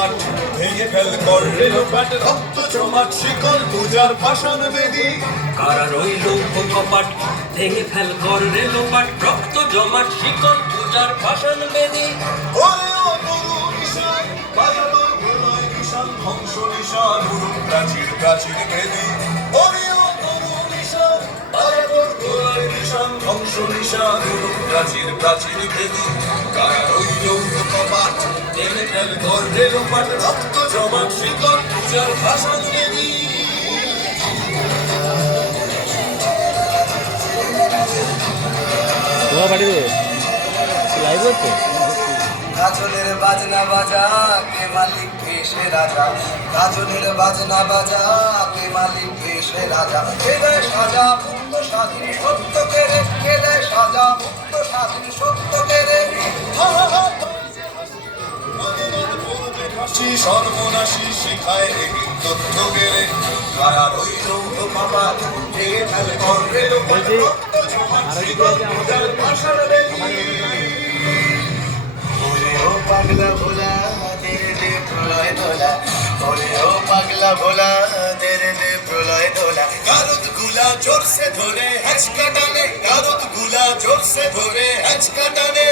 কপাট ভেঙে ফেল কর রেলোপাট রক্ত জমাট শিকল পূজার ভাষণ বেদি কারা রইল কপাট ভেঙে ফেল কর রেলোপাট রক্ত জমাট শিকল পূজার ভাষণ বেদি ওরে ও তরু নিশান বাজালো গলায় নিশান ধ্বংস নিশান উড়ুক প্রাচীর প্রাচীর বেদি ওরে ও তরু নিশান বাজালো গলায় নিশান ধ্বংস নিশান উড়ুক প্রাচীর প্রাচীর বেদি কারা রইল কপাট ভেঙে ফেল কর রেলোপাট রক্ত জমাট শিকল পূজার ভাষণ বেদি গাজনের বাজনা বাজা কে মালিক এসে রাজা গাজনের বাজনা বাজা কে মালিক এসে রাজা কে দেয় সাজা মুক্ত স্বাধীন সত্য কেড়ে কে দেয় সাজা মুক্ত স্বাধীন সত্য কেড়ে সর্বনাশী শিখায় তথ্য গেলে কারা রইল বাবা ভেঙে ফেল কর রেলোপাট রক্ত জমাট শিকল পূজার ভাষণ বেদি ওরে ও পাগলা ভোলা তেরে দে প্রলয় দোলা ওরে ও পাগলা ভোলা তেরে দে প্রলয় দোলা গারদ গুলা জোর সে ধরে হেঁচকা টানে গারদ গুলা জোর সে ধরে হেঁচকা টানে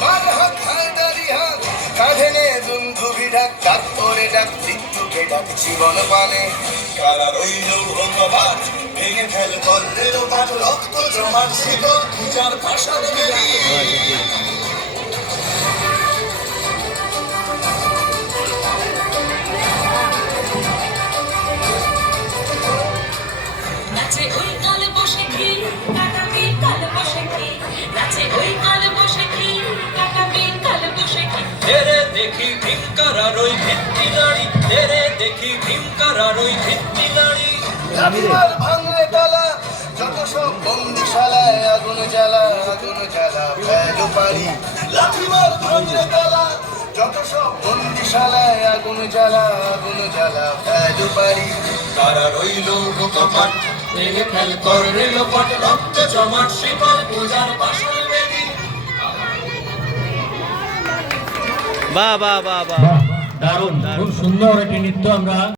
মার হাত খায় দাড়ি হাত কাঁধে নে দুন্ধুবি ডাক ডাক তোরে ডাক মৃত্যুকে ডাক জীবন পানে কারা রইল ভগবান ভেঙে ফেল কর রেলোপাট রক্ত জমাট শিকল পূজার ভাষণ বেদি নাচে ওই কাল বসে কাটাবি কাল বসে নাচে ওই কাল বসে কাটাবি কাল বসে তেরে দেখি ভীমকারার ওই ভিত্তি নাড়ি তেরে দেখি ভীমকারার ওই ভিত্তি নাড়ি লাঠিমার ভাঙলে তালা যত সব বন্দিশালায় আগুন জ্বালা ফেলো পারি লাঠিমার ভাঙলে তালা যত সব বন্দিশালায় আগুন জ্বালা ফেলো পারি কারা রইল কপাট ভেঙে ফেল কর রেলোপাট রক্ত জমাট শিকল পূজার ভাষণ বেদি বাহ বাহ বাহ বাহ দারুণ খুব সুন্দর একটি নৃত্য আমরা